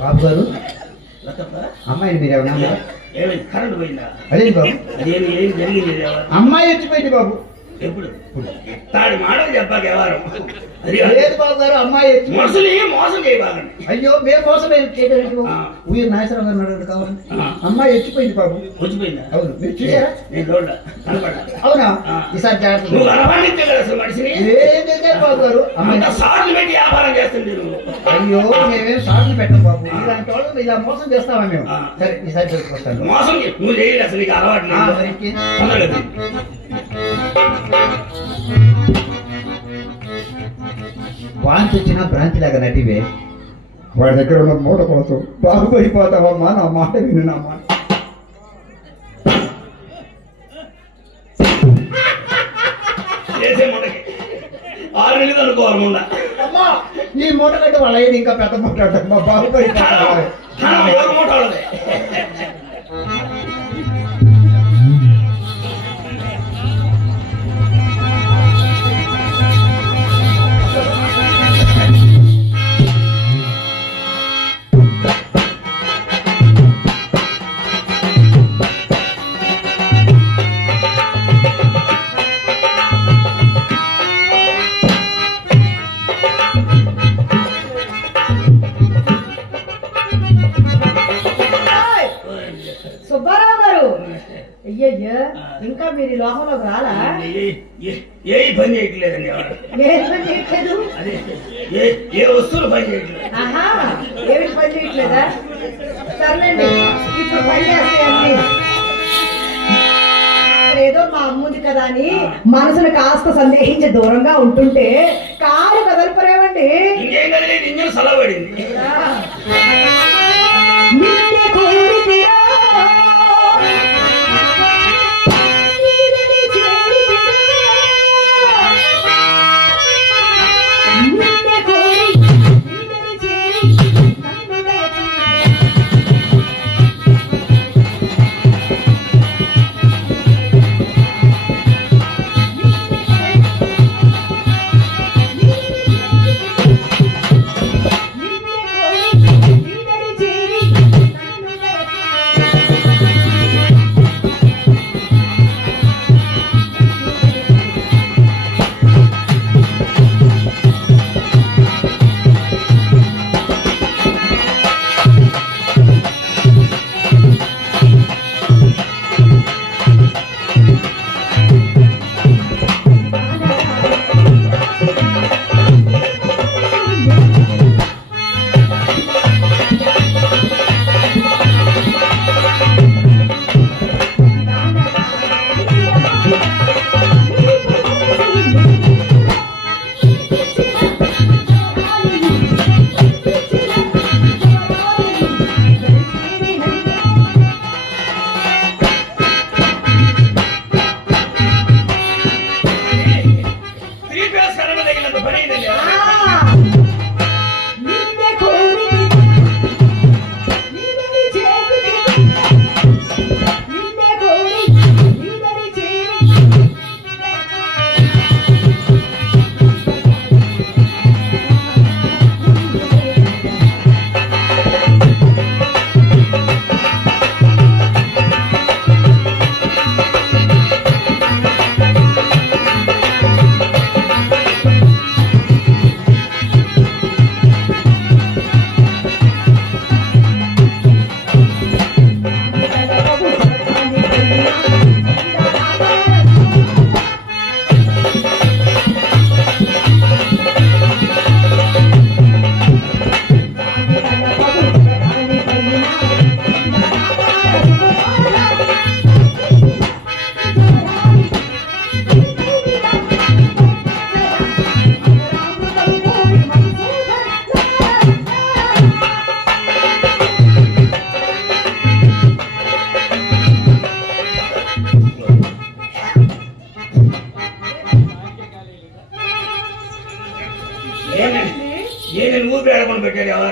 బాబు గారు అమ్మాయిని మీరు ఏమన్నా కరెంట్ పోయిందా? అదేంటి బాబు? అదేమి ఏం జరిగింది? అమ్మాయి వచ్చిపోయింది బాబు. ఎప్పుడు తాడి మాటలు చెప్పాక ఎవరు లేదు బాబు గారు, అమ్మాయి మనుషులు మోసం చేయబాగండి. అయ్యో మేము మోసం చేయడానికి ఊరు నాగేశ్వరరావు గారు అడగదు కావాలి. అమ్మాయి వచ్చిపోయింది బాబు. వచ్చిపోయిందా? అవును, మీరు చూసారా? నేను చూడలే, కనపడ్డా. అవునా? ఈసారి జాగ్రత్త. నువ్వు అనవాడితే కదా అసలు మనిషిని. ఏం చేశారు బాబు గారు? అమ్మాయి సార్లు పెట్టి వ్యాపారం చేస్తుంది నువ్వు. అయ్యో మేమేం సార్లు పెట్టాం బాబు. ఇలాంటి వాళ్ళు ఇలా మోసం చేస్తావా మేము? సరే ఈసారి తెలుసుకొస్తాను. మోసం నువ్వు చేయలేదు అసలు, నీకు అలవాటు లేదు. వాంతి వచ్చిన భ్రాంతి లాగా నటివే. వాడి దగ్గర ఉన్న మూట కోసం బాగుపడిపోతావమ్మా, నా మాట విను. నా మాట చేసే మూటకి 6 నెలలు అనుకోవాలి ముండ. అమ్మా ఈ మూట కంటే వాళ్ళ అయ్యేది ఇంకా పెద్ద మూట అంటమ్మా. బాగుపడిపోతావా? మూట వాళ్ళదే. సుబ్బారావు గారు, అయ్యయ్యో ఇంకా మీరు ఈ లోకంలోకి రాలా? ఏ పని చేయట్లేదండి. ఏం పని చేయట్లేదు? అదే ఏ వస్తువులు పని చేయట్లేదు. ఆహా, ఏమి పని చేయట్లేదా? సర్లేండి, ఇప్పుడు పని చేస్తాయండి. ఏదో మా అమ్ముంది కదా అని మనసును కాస్త సందేహించి దూరంగా ఉంటుంటే కారు కదలిపోరేవండి. ఇంకేం కదలేదు, ఇంజన్ సలబడింది.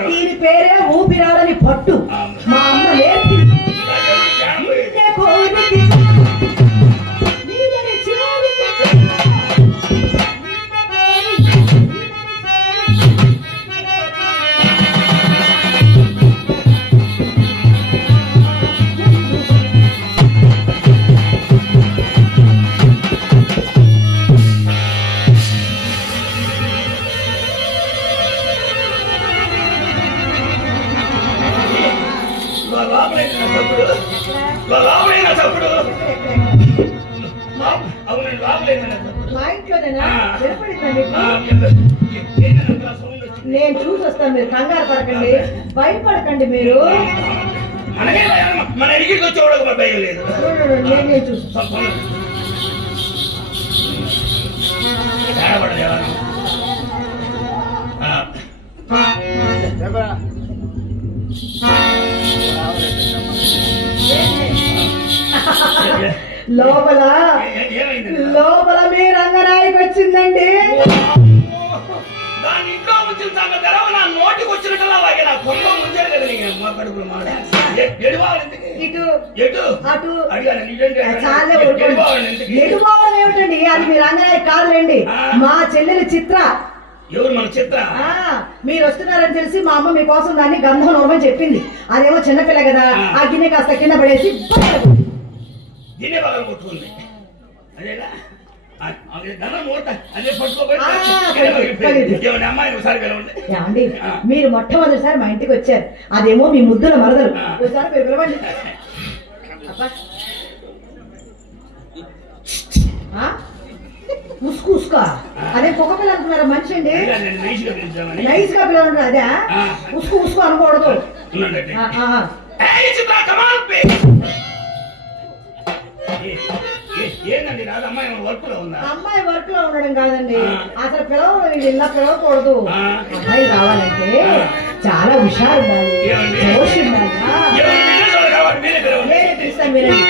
దీని పేరే ఊపిరాడని పట్టు. మా అమ్మ నేర్పింది. లోపలైనా తప్పుడు అవునండి లోపలైనా తప్పుడు మా ఇంట్లోనేనా వినపడిందా మీకు? సౌండ్ వచ్చింది నేను చూసి వస్తాను, మీరు కంగారు పడకండి, భయపడకండి మీరు. మనకే మన ఎడికి వచ్చేవాడు భయం లేదు. నేను చూసి లోపల లోపల మీ రంగనాయకు వచ్చిందండి. దాని ఇంట్లో వచ్చిన సంగతి తెలవ, నా నోటికి వచ్చినట్లా వాగే నా కొండ ముంచారు కదా మా కడుపులు మాట ఇటు ఎటు అటు అడిగాను. చాలే ఎటుపోవడం ఏమిటండి, అది మీ రంగనాయకు కాదులేండి, మా చెల్లెలు చిత్ర. ఎవరు మన చిత్ర? మీరు వస్తున్నారని తెలిసి మా అమ్మ మీకోసం దాన్ని గంధం నోమని చెప్పింది. అదేమో చిన్నపిల్ల కదా, ఆ గిన్నె కాస్త కింద పడేసి గిన్నె పగల కొట్టుకుంది. అదేనా ఏమండి, మీరు మొట్టమొదటిసారి మా ఇంటికి వచ్చారు, అదేమో మీ ముద్దుల మరదలు. ఒకసారి మీరు పిలవండి. ఉసుకు ఉసుక అదే కుక్క పిల్ల అనుకున్నారా? మనిషి అండి, నైస్ గా పిల్లలు అదే ఉసుకు ఉసుకు అనకూడదు. ఏంటండి రాదు అమ్మాయి వర్క్ లో ఉందా? అమ్మాయి వర్క్ లో ఉండడం కాదండి, అసలు ఇలా పిలవకూడదు. అమ్మాయి కావాలంటే చాలా హుషారు ఉండాలి, జోష్ ఉండాలి. నేనే పిలుస్తాను మీరండి.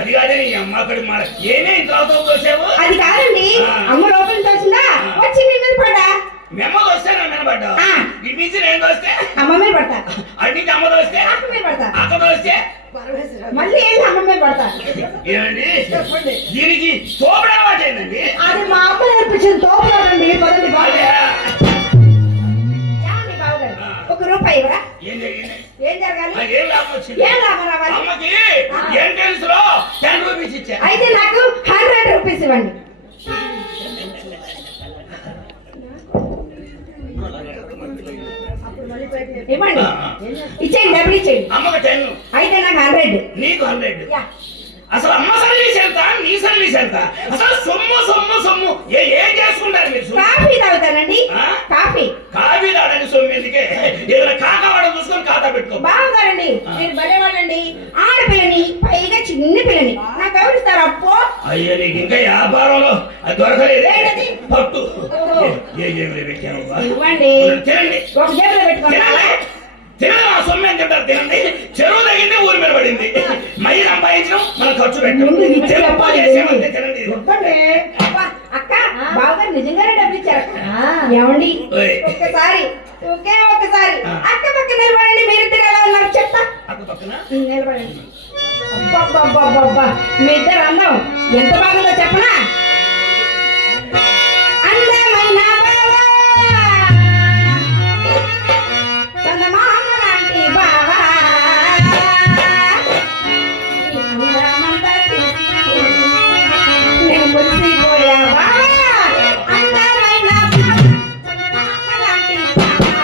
అది కాదే నీ అమ్మ అక్కడి మాట ఏమే ఇంట్లో తోసావు? అది కాదండి, అమ్మ లోపల తోసిందా వచ్చి మీ మీద పడ్డా. మెమ్మ దోస్తే నా మీద పడ్డా, ఇటు నుంచి నేను దోస్తే అమ్మ మీద పడతా, అటు నుంచి అమ్మ దోస్తే అక్క మీద పడతా, అక్క దోస్తే మళ్ళీ ఏంటి అమ్మ మీద పడతా. ఏమండి దీనికి తోపడ అలవాటు ఏంటండి? అది మా అమ్మ నేర్పించింది తోపడండి. పదండి ఒక రూపాయి ఇవ్వరా? ఏం జరగాలి? ఏం లాభం వచ్చింది? ఏం లాభం రావాలి? అమ్మకి ఎంట్రన్స్ లో 10 రూపీస్ ఇచ్చా. అయితే నాకు 100 రూపీస్ ఇవ్వండి. ఇవ్వండి, ఇచ్చేయండి, డబ్బులు ఇచ్చేయండి. అమ్మకి 10, అయితే నాకు 100. నీకు 100. అసలు అమ్మ సర్వీస్ ఎంత, నీ సర్వీస్ ఎంత? అసలు సొమ్ము సొమ్ము సొమ్ము ఏం చేసుకుంటారు మీరు? కాఫీ తాగుతానండి. కాఫీ తాగడానికి సొమ్ము ఎందుకే? ఏదైనా కాకవాడని చూసుకొని ఖాతా పెట్టుకో. బాగుంటారండి, మీరు భలేవాళ్ళండి. ఆడపిల్లని, పైగా చిన్న పిల్లని నాకు ఎవరిస్తారు అప్పు? అయ్యో నీకు ఇంకా వ్యాపారంలో అది దొరకలేదు. పట్టు ఇవ్వండి, తినండి. ఒక జేబులో పెట్టుకోండి. తినడం ఆ సొమ్ము అని చెప్తారు. తినండి. చెరువు తగ్గింది, ఊరి మీద పడింది. మై సంపాదించడం మనం ఖర్చు పెట్టడం. తినండి. అక్క బావగారు నిజంగానే డబ్బులు ఇచ్చారు. ఏమండి ఒక్కసారి ఒక్కసారి అక్క పక్కన నిలబడండి. మీరిద్దరు ఎలా ఉన్నారు చెప్తా. నిలబడండి. అబ్బా మీ ఇద్దరు అందం ఎంత బాగుందో చెప్పనా. అందమైన బావా, చందమామ లాంటి బావా, నేను మురిసిపోయా బావా. అందమైన బావా, చందమామ లాంటి బావా.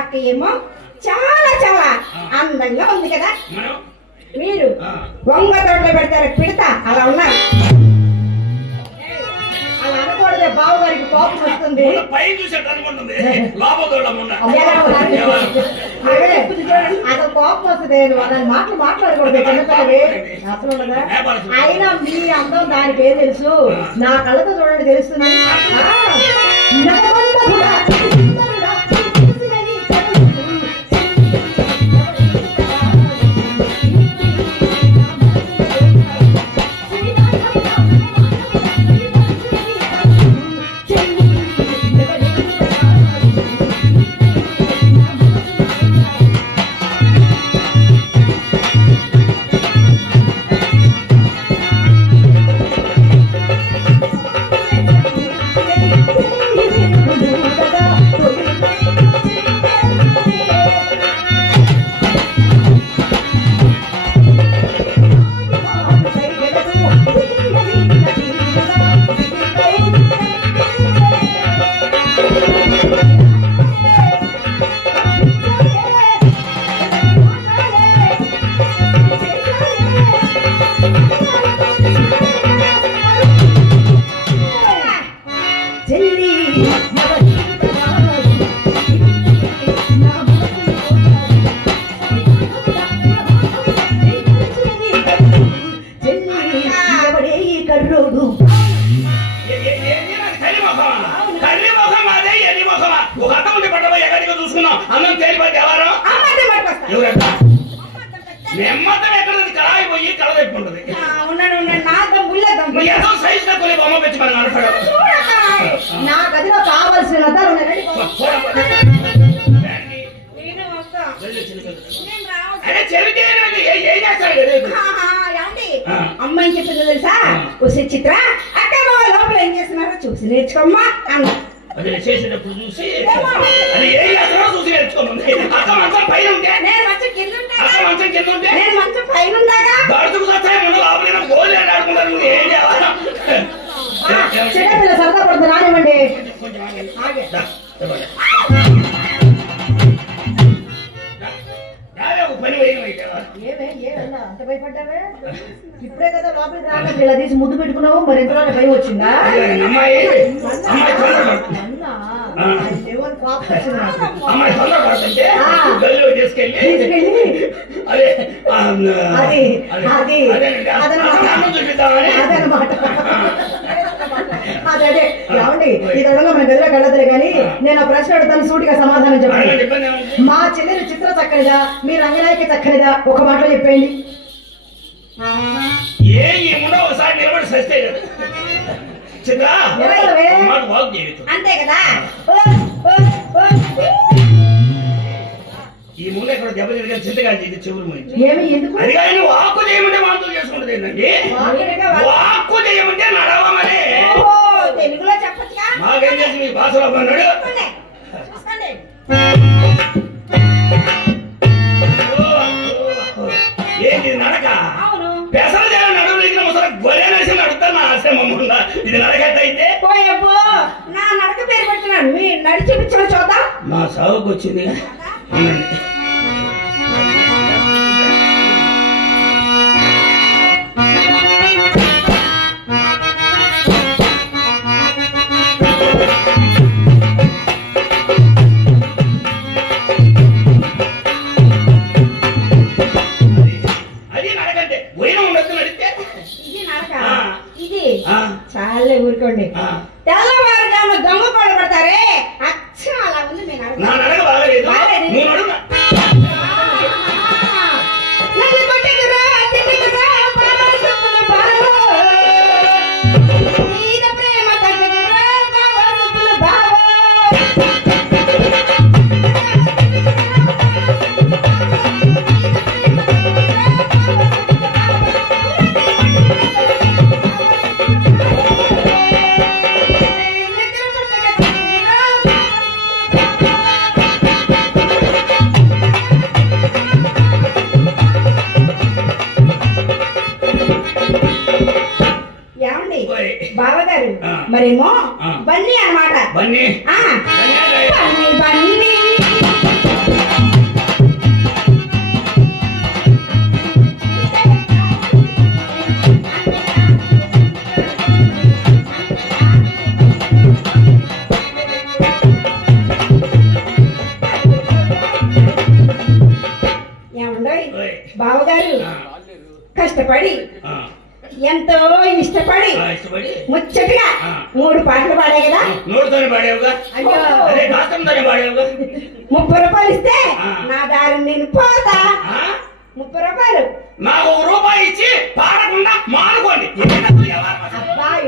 అక్క ఏమో చాలా చాలా అందంగా ఉంది కదా. మీరు వంగ తోటలో పెడతారు పిడతా అలా ఉన్నారు. అలా అనకూడదే, బావ గారికి కోపం వస్తుంది. అసలు కోపం వస్తుంది. దాని మాటలు మాట్లాడకూడదు చిన్నపిల్లవి. అసలు ఉండదా. అయినా మీ అందం దానికి ఏం తెలుసు. నా కళ్ళతో చూడండి తెలుస్తుంది. నెమ్మతం ఎక్కడ కళాయి పోయి కళ తెప్పుకుంటుంది. నా గదిలో కావాల్సిన అమ్మాయి చెప్పింది తెలుసా. వస్తే చిత్ర అక్క బావ లోపల ఏం చేస్తున్నారో చూసి నేర్చుకోమ్మా అన్న. చేసేటప్పుడు చూసి అది ఏం చేస్తారో చూసి నేర్చుకోమంది. అక్క మంచం పైన ఉంటే నేను మంచం కింద ఉంటా. అక్క మంచం కింద ఉంటే నేను మంచం పైన ఉంటాగా. దడుచుకు సత్తాయి ముందు లోపల గోలు ఆడుకుంటారు. నువ్వు ఏం చేయాలి. చిన్నపిల్ల సరదా పడుతుంది రానివ్వండి. అంత భయపడ్డావే. ఇప్పుడే కదా లోపలికి రాక ఇలా తీసి ముద్దు పెట్టుకున్నావు. మరి ఎంతలో భయం వచ్చిందా. అమ్మాయి తొందరపడుతుంటే గదిలో తీసుకెళ్ళి అదనమాట. అదే ఏమండి ఈ తొడలో మన గదిలోకి వెళ్ళదులే కానీ నేను ప్రశ్న అడుగుతాను, సూటిగా సమాధానం చెప్పండి. మా చెల్లెలు చిత్ర చక్కనిదా, మీ రంగనాయకి చక్కనిదా? ఒక మాటలో చెప్పండి. ఒకసారి నిలబడి సస్తే కదా చిత్ర అంతే కదా. ఈ మూల ఇక్కడ దెబ్బ తిరిగా చింతగా చెవులు ఏమి ఎందుకు అది కానీ నువ్వు వాక్కు చేయమంటే మాటలు చేసుకుంటుంది ఏంటండి. వాక్కు చేయమంటే నడవమనే తెలుగులో చెప్పచ్చుగా. మాకేం చేసి మీ భాషలో అన్నాడు. పెసర చేయాలి నడువు దగ్గర ముసలి గొర్రె నడిచి నడుపుతా నా ఆశ్రమం ఉందా ఇది నడకట్టయితే పోయబ్బో నా నడక పేరు పెట్టినాను మీ నడిచి చూపించిన చూద్దాం నా సాగుకు వచ్చింది చాలే ఊరుకోండి తెల్లవారుజాము దొంగ పళ్ళు పడతారే అచ్చం అలా ఉంది మీ నడక బావగారు మరేమో బన్నీ అన్నమాట బన్నీ బన్నీ ఏమండోయ్ బావగారు కష్టపడి ఎంతో ఇష్టపడి ముచ్చటగా 3 పాటలు పాడే కదా 30 రూపాయలు ఇస్తే నా దారిని నేను పోతా 30 రూపాయలు నాకు రూపాయి ఇచ్చి పాడకుండా మానుకోండి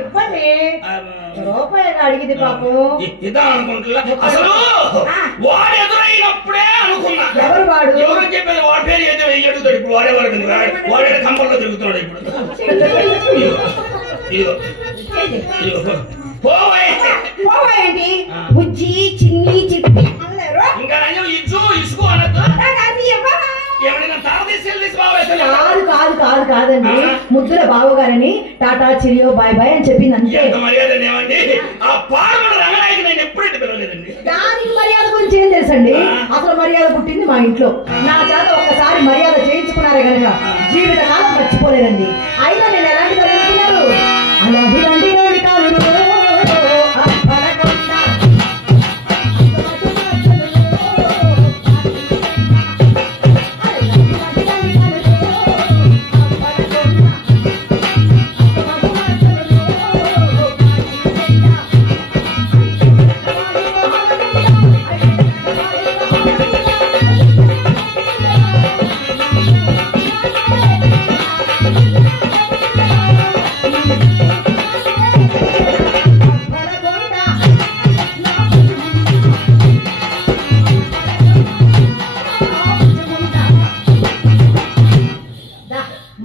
ఇవ్వండి రూపాయలు అడిగింది పాపం ఇద్దాం అనుకుంటున్నా అసలు వాడు ఎదురైనప్పుడే అనుకున్నా ఎవరు వాడు ఎవరు చెప్పేది వాడి పేరు ఎదుగుతాడు ఇప్పుడు వాడే కంపల్లో తిరుగుతున్నాడు ఇప్పుడు పోవాయండి బుజ్జి చిన్ని చిట్టి ఇంకా ఇచ్చు ఇసుకో అనద్దు కాదండి ముద్దుల బావగారని టాటా చిరియో బాయ్ బాయ్ అని చెప్పింది అంతే దానికి మర్యాద గురించి ఏం తెలుసండి అసలు మర్యాద పుట్టింది మా ఇంట్లో నా చేత ఒక్కసారి మర్యాద చేయించుకున్నారే కనుక జీవితకాలం మర్చిపోలేదండి అయినా నేను ఎలాంటి జరుగుతున్నారు అలాంటి కాదు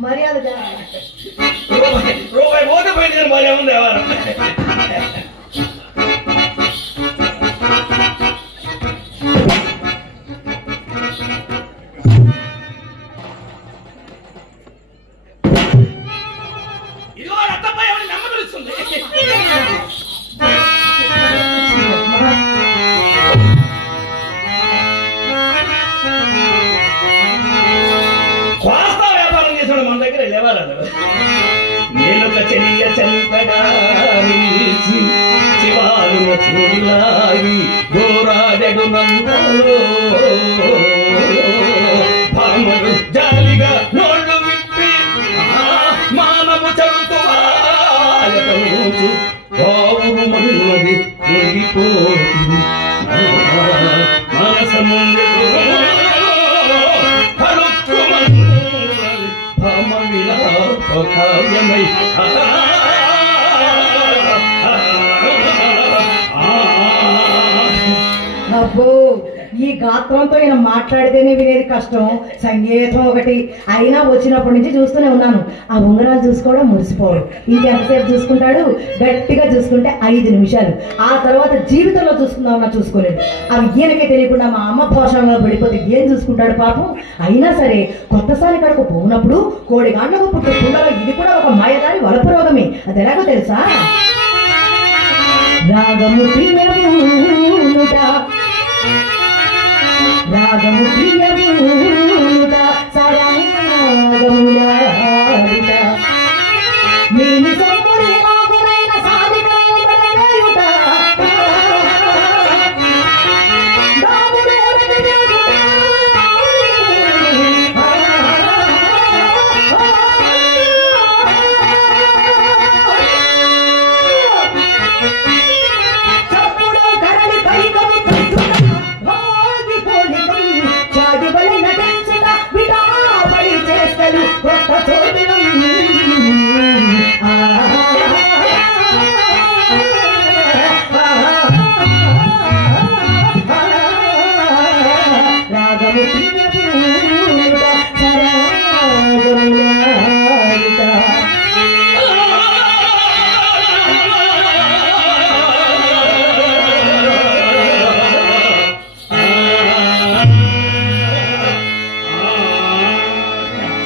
మర్యాద రూపాయి పోతే పోయింది కానీ బాగా ఉంది ఎవరు ఇదిగో రత్తపై ఎవరి నమ్మ తెలుస్తుంది కోస్తా వ్యాపారం చేసాడు మన దగ్గర లేవారాలు నేను చెయ్య చంతగా నిలిచి శివాలున చూలాగి గోరాడెడు నందలో భామలు జాలిగా నోళ్ళు విప్పి మానము చదువుతూ బావురు మన్నది ముగిపోతుంది మనసముందు అబ్బో ఈ గాత్రంతో ఈయన మాట్లాడితేనే వినేది కష్టం, సంగీతం ఒకటి. అయినా వచ్చినప్పటి నుంచి చూస్తూనే ఉన్నాను. ఆ ఉంగరాలు చూసుకోవడం మురిసిపోవడం, ఇంకెంతసేపు చూసుకుంటాడు? గట్టిగా చూసుకుంటే 5 నిమిషాలు. ఆ తర్వాత జీవితంలో చూసుకుందామన్నా చూసుకోలేదు. అవి ఈయనకే తెలియకుండా మా అమ్మ పోషణలో పడిపోతే ఏం చూసుకుంటాడు పాపం. అయినా సరే కొత్తసారి కడకు పోయినప్పుడు కోడి గాండ్లకు పుట్టు పుల్లలో ఇది కూడా ఒక మాయదారి వలపు రోగమే. అది ఎలాగో తెలుసా? రాగము ప్రియముట, రాగము ప్రియముట, సరాగముల మీని సొమ్ముని రాగునైన సాధికములవేయుట,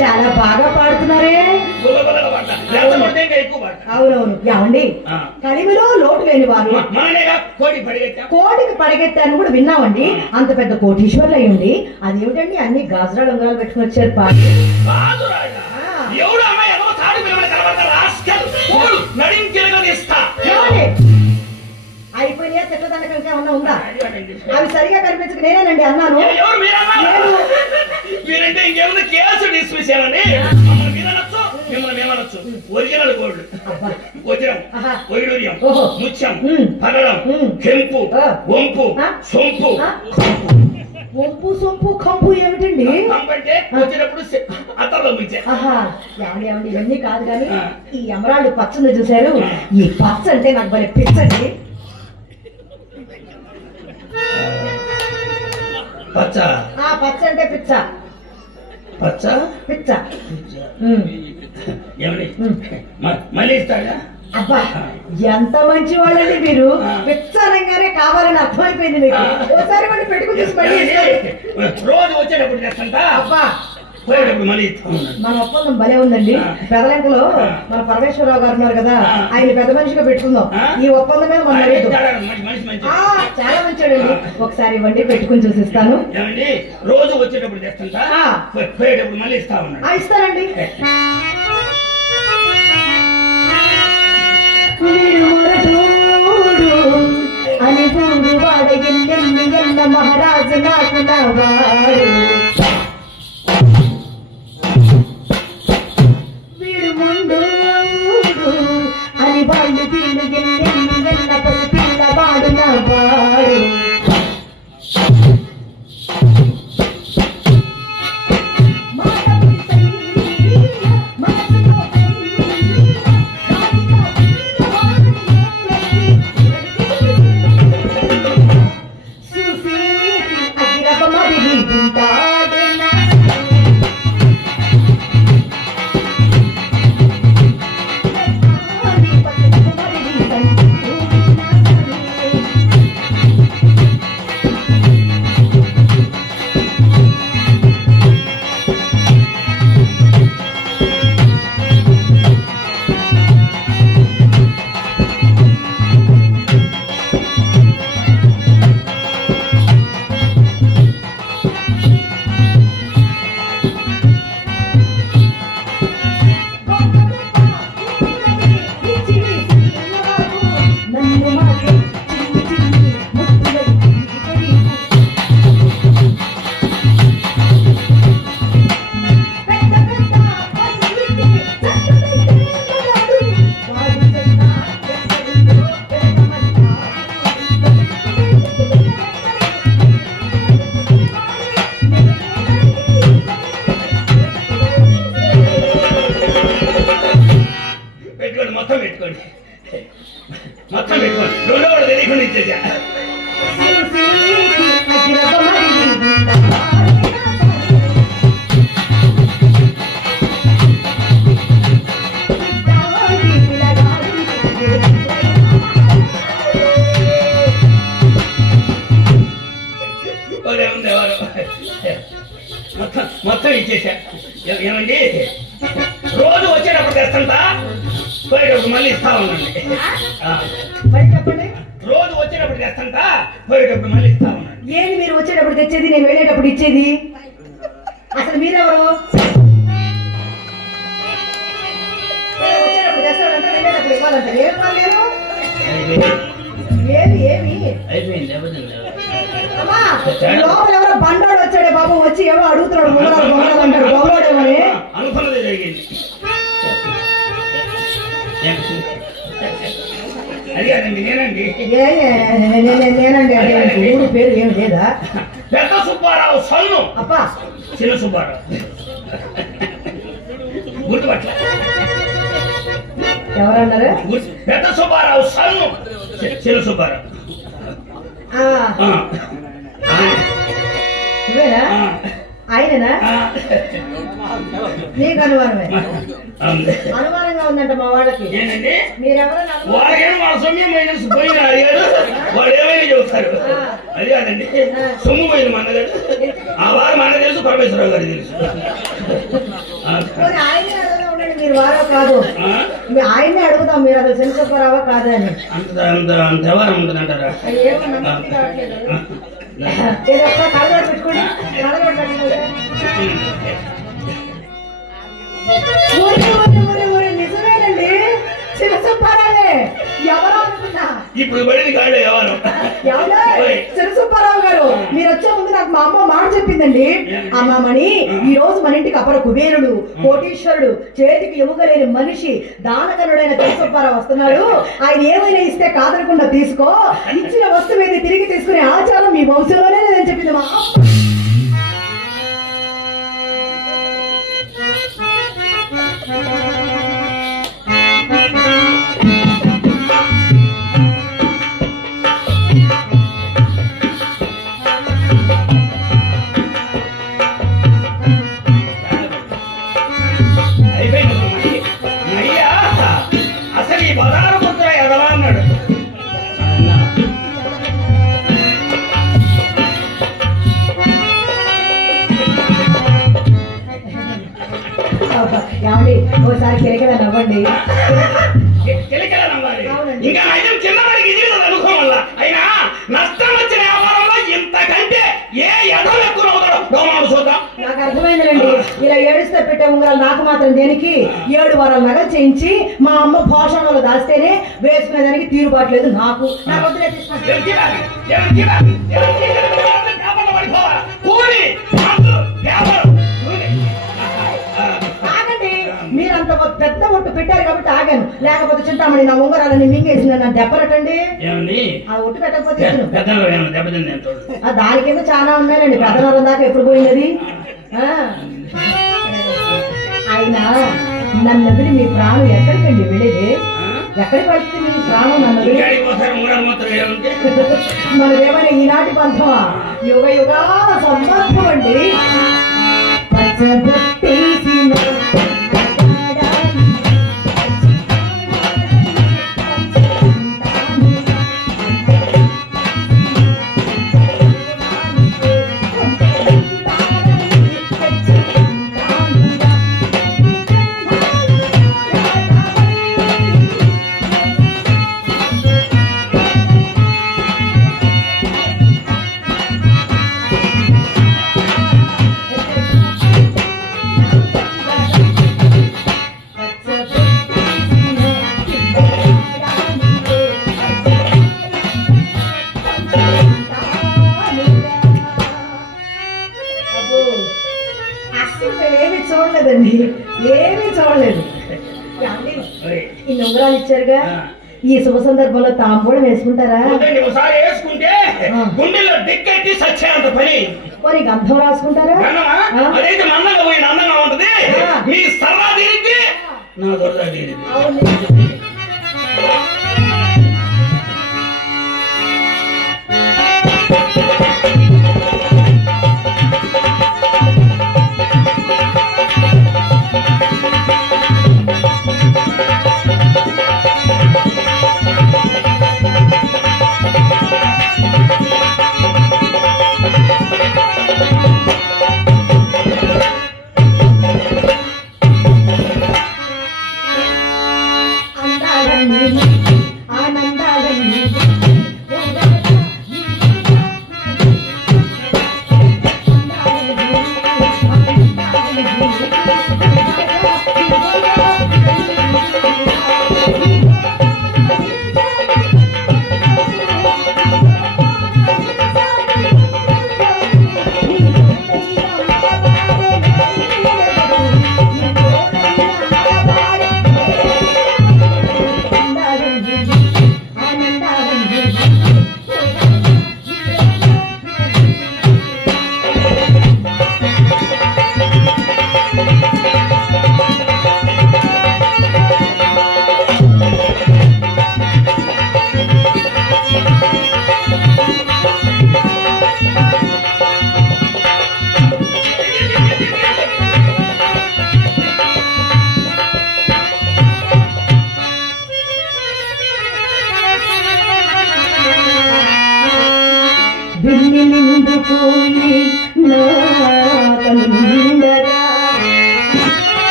చాలా బాగా పాడుతున్నారే. అవునవును. ఏమండి, కలిమిలో లోటు లేని వారు కోటికి పడగెత్తాను కూడా విన్నామండి. అంత పెద్ద కోటీశ్వర్లు అయ్యండి, అదేమిటండి అన్ని గాజరాలు ఉంగరాలు పెట్టుకుని వచ్చారు పాడి. అయిపోయినా తిట్టదండక ఇంకా ఏమన్నా ఉందా? అవి సరిగా కనిపించక నేనేనండి అన్నాను. మీరంటే ఇంకేమన్నా కేసు డిస్మిస్ చేయాలండి. మిమ్మల్ని ఏమనొచ్చు? ఒరిజినల్ గోల్డ్, వజ్రం, వైడూర్యం, ముత్యం, పగడం, కెంపు, వంపు, సొంపు. వంపు సొంపు కంపు ఏమిటండి? అంటే వచ్చినప్పుడు అతల్లో ముంచే. ఏమండి ఏమండి ఇవన్నీ కాదు కానీ ఈ ఎమరాల్డ్ పచ్చని చూశారు. ఈ పచ్చ అంటే నాకు భలే పిచ్చండి. పచ్చ పచ్చ అంటే పిచ్చ. పచ్చ పిచ్చ. మళ్ళీ ఇస్తాడా? అబ్బా ఎంత మంచి వాళ్ళండి మీరు. పిచ్చ అనగానే కావాలని అర్థమైపోయింది మీకు. ఒకసారి వాడిని పెట్టుకుని రోజు వచ్చేటప్పుడు చేస్తా. అబ్బా మళ్ళీ మన ఒప్పందం భలే ఉందండి. పెదలంకలో మన పరమేశ్వరరావు గారు ఉన్నారు కదా, ఆయన పెద్ద మనిషిగా పెట్టుకుందాం. ఈ ఒప్పందం మీద మనం చాలా మంచివాడండి. ఒకసారి ఇవ్వండి, పెట్టుకుని చూసిస్తాను. రోజు వచ్చేటప్పుడు చేస్తా, పోయేటప్పుడు మళ్ళీ ఇస్తా ఉన్నా. ఇస్తానండి. అని పూడు వాడ ఎల్లెల్లి ఎల్ల మహారాజు నాకు నవాడు. వీడు ముందు అని వాళ్ళు వీళ్ళు ఎల్లెల్లి ఎల్ల పసి పిల్లవాడు నవాడు. ఉంటాడు ఏమండి రోజు వచ్చేటప్పుడు తెస్తంతా పోయేటప్పుడు మళ్ళీ ఇస్తా ఉండండి. మరి చెప్పండి. రోజు వచ్చేటప్పుడు తెస్తంతా పోయేటప్పుడు మళ్ళీ ఇస్తా ఉండండి. ఏంటి మీరు వచ్చేటప్పుడు తెచ్చేది, నేను వెళ్ళేటప్పుడు ఇచ్చేది? అసలు మీరెవరు? వచ్చేటప్పుడు తెస్తాడంటే వెళ్ళేటప్పుడు ఇవ్వాలంటారు. ఏం లేదు ఏమి ఏమి అమ్మా, లోపల ఎవరో బండోడు వచ్చాడే బాబు, వచ్చి ఏమో అడుగుతున్నాడు ముంగరాలు బొమ్మరాలు అంటాడు. బొమ్మడేమని అనుకున్నది జరిగింది. అడిగానండి నేనండి. నేనండి అంటే ఊరు పేరు ఏమి లేదా? పెద్ద సుబ్బారావు సన్ను. అప్పా చిన్న సుబ్బారావు గుర్తుపట్ల. ఎవరన్నారు? పెద్ద సుబ్బారావు సన్ను చిన్న సుబ్బారావు. నువ్వేనా? ఆయననా? నీకు అనుమానమే? అనుమానంగా ఉందంట మా వాళ్ళకి. ఏంటండి మీరెవరైనా వాడికేమో వాళ్ళ సొమ్ము మైనస్ పోయిన అడిగాడు. వాడు ఏమైనా చెబుతారు. అది కాదండి సొమ్ము పోయింది మన దగ్గర. ఆ వారు మన తెలుసు, పరమేశ్వరరావు గారికి తెలుసు. ఆయనే అడుగుతా ఉండండి, మీరు వారో కాదు. ఆయనే అడుగుతాం, మీరు అసలు శంకరావా కాదా అని. అంత అంత అంత వ్యవహారం ఉంటుందంటారా? ఏమో నమ్మకం కావట్లేదు. ఏదో ఒకసారి కళ్ళజోడు పెట్టుకోండి. కళ్ళజోడు పెట్టుకోండి. నిజమేనండి, శివసుబ్బారావే. ఎవరో అనుకున్నా. ఇప్పుడు పడింది కాళ్ళు వ్యవహారం. ఎవరో శివసుబ్బారావు గారు, మీరు వచ్చే ముందు నాకు మా అమ్మ మాట చెప్పిందండి. అమ్మమ్మని ఈ రోజు మన ఇంటికి అపర కుబేరుడు, కోటీశ్వరుడు, చేతికి ఎముకలేని మనిషి, దానకరుడైన శివసుబ్బారావు వస్తున్నాడు. ఆయన ఏమైనా ఇస్తే కాదనకుండా తీసుకో, ఇచ్చిన వస్తువు ఏది తిరిగి తీసుకునే ఆచారం మీ వంశంలోనే లేదని చెప్పింది మా అమ్మ. అయ్యా అసలు ఈ పదారు పుత్ర ఎదలా అన్నాడు. ఏమండి ఓసారి కిరకిర నవ్వండి. ఇంకా నైజం చిన్నవాడికి ఇది కదా అనుభవం వల్ల. అయినా నష్టం వచ్చిన వ్యాపారంలో ఇంతకంటే ఏ ఎడలు ఎక్కువ అవుతాడో గోమాడు చూద్దాం. నాకు అర్థమైందండి. ఇలా ఏడుస్తే పెట్టే ఉంగరాలు నాకు మాత్రం దేనికి? 7 వారాల నగలు చేయించి మా అమ్మ పోషణలో దాస్తేనే వేసుకునేదానికి తీరుబాట్లేదు నాకు. నాకు వద్దులే, ఆగండి. మీరంత పెద్ద ఒట్టు పెట్టారు కాబట్టి ఆగాను. లేకపోతే చింతామణి నా ఉంగరాలని మింగేసి నన్ను దెబ్బరటండి. ఆ ఒట్టు పెట్టకపోతే దానికేమో చాలా ఉన్నాయండి. పెద్దవరం దాకా ఎప్పుడు పోయినది. అయినా నన్ను వదిలి మీ ప్రాణం ఎక్కడికండి వెళ్ళేది? ఎక్కడికి వెళ్తే మీ ప్రాణం నన్ను మనదేమైనా ఈనాటి బంధమా? యుగ యుగాల సంబంధం అండి. పచ్చబొట్టేసిన చూడలేదండి, ఏమీ చూడలేదు. ఇన్ని ఉంగరాలు ఇచ్చారుగా, ఈ శుభ సందర్భంలో తాంబూలం వేసుకుంటారా? ఒకసారి వేసుకుంటే గుండెల్లో డిక్కెట్టి సచ్చేంత పని. మరి గంధం రాసుకుంటారా? అదైతే మందంగా పోయిన అందంగా ఉంటది. మీ సర్రా తీరిద్ది, నా దొరద తీరిద్ది.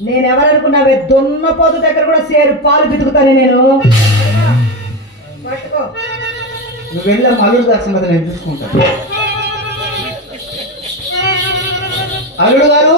నేనెవరనుకున్నావే దున్నపోతు దగ్గర కూడా సేరు పాలు పితుకుతాను నేను. పట్టుకో నువ్వు వెళ్ళా అల్లుడు గారి సంగతి నేను చూసుకుంటాను. అల్లుడు గారు